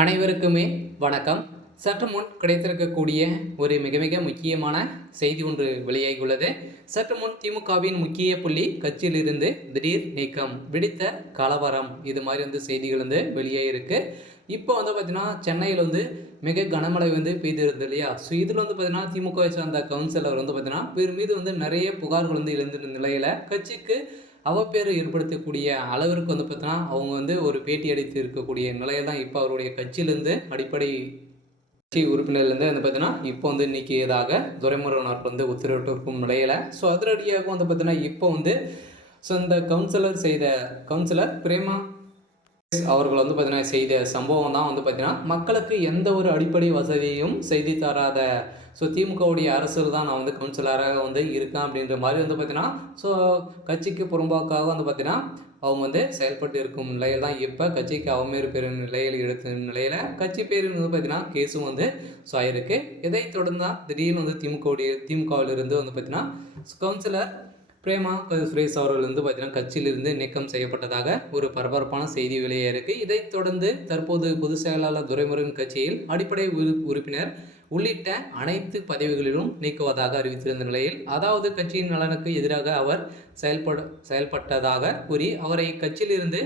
அனைவருக்குமே வணக்கம். சற்று முன் கிடைத்திருக்கக்கூடிய ஒரு மிக மிக முக்கியமான செய்தி ஒன்று வெளியாகியுள்ளது. சற்று முன் திமுகவின் முக்கிய புள்ளி கட்சியிலிருந்து திடீர் நீக்கம், விடுத்த கலவரம், இது மாதிரி செய்திகள் வெளியாகிருக்கு. இப்போ பார்த்தீங்கன்னா சென்னையில் மிக கனமழை பெய்திருந்தது இல்லையா? ஸோ இதில் பார்த்தீங்கன்னா திமுகவை சார்ந்த கவுன்சிலர் பார்த்தீங்கன்னா இவர் மீது நிறைய புகார்கள் எழுந்திருந்த நிலையில் கட்சிக்கு அவப்பேறு ஏற்படுத்தக்கூடிய அளவிற்கு பார்த்தீங்கன்னா அவங்க ஒரு பேட்டி அளித்து இருக்கக்கூடிய நிலையில் தான் இப்போ அவருடைய கட்சியிலேருந்து அடிப்படை கட்சி உறுப்பினர்லேருந்து பார்த்தீங்கன்னா இப்போ நீக்கியதாக துரைமுருகன் அவர்கள் உத்தரவிட்டிருக்கும் நிலையில் ஸோ அதிரடியாக பார்த்தீங்கன்னா இப்போ ஸோ இந்த கவுன்சிலர் பிரேமா அவர்கள் பார்த்தீங்கன்னா செய்த சம்பவம் தான் பார்த்தீங்கன்னா மக்களுக்கு எந்த ஒரு அடிப்படை வசதியும் செய்து தராத ஸோ திமுகவுடைய அரசில் தான் நான் கவுன்சிலராக இருக்கேன் அப்படின்ற மாதிரி பார்த்தீங்கன்னா ஸோ கட்சிக்கு புறம்பாக்காக பார்த்தீங்கன்னா அவங்க செயல்பட்டு இருக்கும் நிலையில் தான் இப்போ கட்சிக்கு அவமேறு பெறும் நிலையில் எடுத்த நிலையில் கட்சி பேர் பார்த்தீங்கன்னா கேஸும் ஸோ ஆயிருக்கு. இதை தொடர்ந்து தான் திடீர்னு திமுகவிலிருந்து பார்த்தீங்கன்னா கவுன்சிலர் பிரேமா சுரேஷ் அவர்கள் பார்த்தீங்கன்னா கட்சியிலிருந்து நீக்கம் செய்யப்பட்டதாக ஒரு பரபரப்பான செய்தி வெளியே இதைத் தொடர்ந்து தற்போது பொதுச் செயலாளர் துரைமுருகன் கட்சியில் அடிப்படை உறுப்பினர் உள்ளிட்ட அனைத்து பதவிகளிலும் நீக்குவதாக அறிவித்திருந்த நிலையில், அதாவது கட்சியின் நலனுக்கு எதிராக அவர் செயல்பட்டதாக கூறி அவரை கட்சியிலிருந்து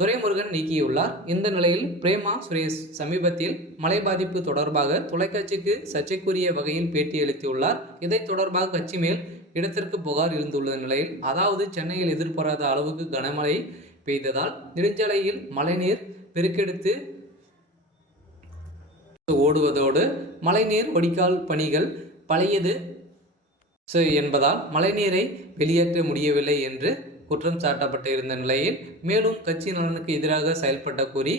துரைமுருகன் நீக்கியுள்ளார். இந்த நிலையில் பிரேமா சுரேஷ் சமீபத்தில் மழை பாதிப்பு தொடர்பாக தொலைக்காட்சிக்கு சர்ச்சைக்குரிய வகையில் பேட்டி அளித்துள்ளார். இதைத் தொடர்பாக கட்சி மேல் இடத்திற்கு புகார் எழுந்துள்ள நிலையில், அதாவது சென்னையில் எதிர்பாராத அளவுக்கு கனமழை பெய்ததால் நெடுஞ்சாலையில் மழைநீர் பெருக்கெடுத்து ஓடுவதோடு மழைநீர் வடிகால் பணிகள் பழையது என்பதால் மழைநீரை வெளியேற்ற முடியவில்லை என்று குற்றம் சாட்டப்பட்டு இருந்த நிலையில், மேலும் கட்சி நலனுக்கு எதிராக செயல்பட்ட கூறி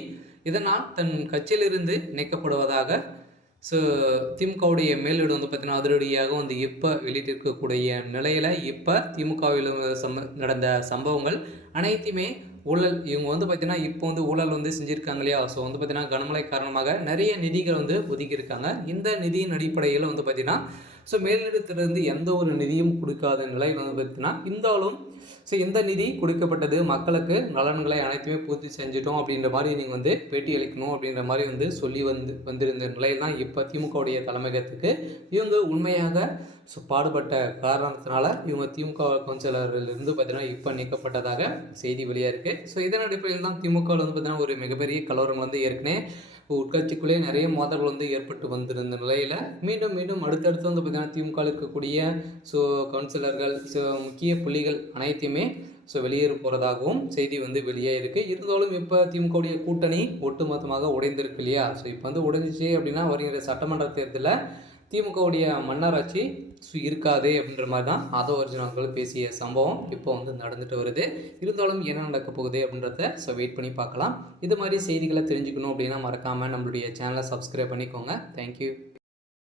இதனால் தன் கட்சியிலிருந்து நீக்கப்படுவதாக ஸோ திமுகவுடைய மேலிடம் பார்த்தீங்கன்னா அதிரடியாக இப்போ வெளியிட்டிருக்கக்கூடிய நிலையில் இப்போ திமுகவில் நடந்த சம்பவங்கள் அனைத்துமே ஊழல். இவங்க பார்த்தீங்கன்னா இப்போ ஊழல் செஞ்சுருக்காங்க இல்லையா? ஸோ பார்த்தீங்கன்னா கனமழை காரணமாக நிறைய நிதிகள் ஒதுக்கியிருக்காங்க. இந்த நிதியின் அடிப்படையில் பார்த்தீங்கன்னா ஸோ மேலிடத்திலிருந்து எந்த ஒரு நிதியும் கொடுக்காத நிலையில் பார்த்தீங்கன்னா இருந்தாலும் ஸோ இந்த நிதி கொடுக்கப்பட்டது மக்களுக்கு நலன்களை அனைத்துமே பூர்த்தி செஞ்சிட்டோம் அப்படின்ற மாதிரி நீங்கள் பேட்டி அளிக்கணும் அப்படின்ற மாதிரி சொல்லி வந்திருந்த நிலையில் தான் இப்போ திமுகவுடைய தலைமையகத்துக்கு இவங்க உண்மையாக பாடுபட்ட காரணத்தினால இவங்க திமுக கவுன்சிலரிலிருந்து பார்த்தீங்கன்னா இப்போ நீக்கப்பட்டதாக செய்தி வெளியாக இருக்குது. ஸோ இதன் அடிப்படையில் தான் திமுகவில் பார்த்தீங்கன்னா ஒரு மிகப்பெரிய கலவரம் ஏற்கனவே உட்கட்சிக்குள்ளே நிறைய மோதல்கள் ஏற்பட்டு வந்திருந்த நிலையில் மீண்டும் அடுத்தடுத்து பார்த்தீங்கன்னா திமுக இருக்கக்கூடிய ஸோ கவுன்சிலர்கள் ஸோ முக்கிய புள்ளிகள் அனைத்தையுமே ஸோ வெளியேற போகிறதாகவும் செய்தி வெளியே இருக்குது. இருந்தாலும் இப்போ திமுகவுடைய கூட்டணி ஒட்டுமொத்தமாக உடைந்திருக்கு இல்லையா? ஸோ இப்போ உடைஞ்சிச்சு அப்படின்னா வருகிற சட்டமன்ற தேர்தலில் திமுகவுடைய மன்னராட்சி இருக்காது அப்படின்ற மாதிரி தான் அதோ ஒரிஜினல்கள் பேசிய சம்பவம் இப்போ நடந்துட்டு வருது. இருந்தாலும் என்ன நடக்க போகுது அப்படின்றத ஸோ வெயிட் பண்ணி பார்க்கலாம். இது மாதிரி செய்திகளை தெரிஞ்சுக்கணும் அப்படின்னா மறக்காமல் நம்மளுடைய சேனலை சப்ஸ்கிரைப் பண்ணிக்கோங்க. தேங்க்யூ.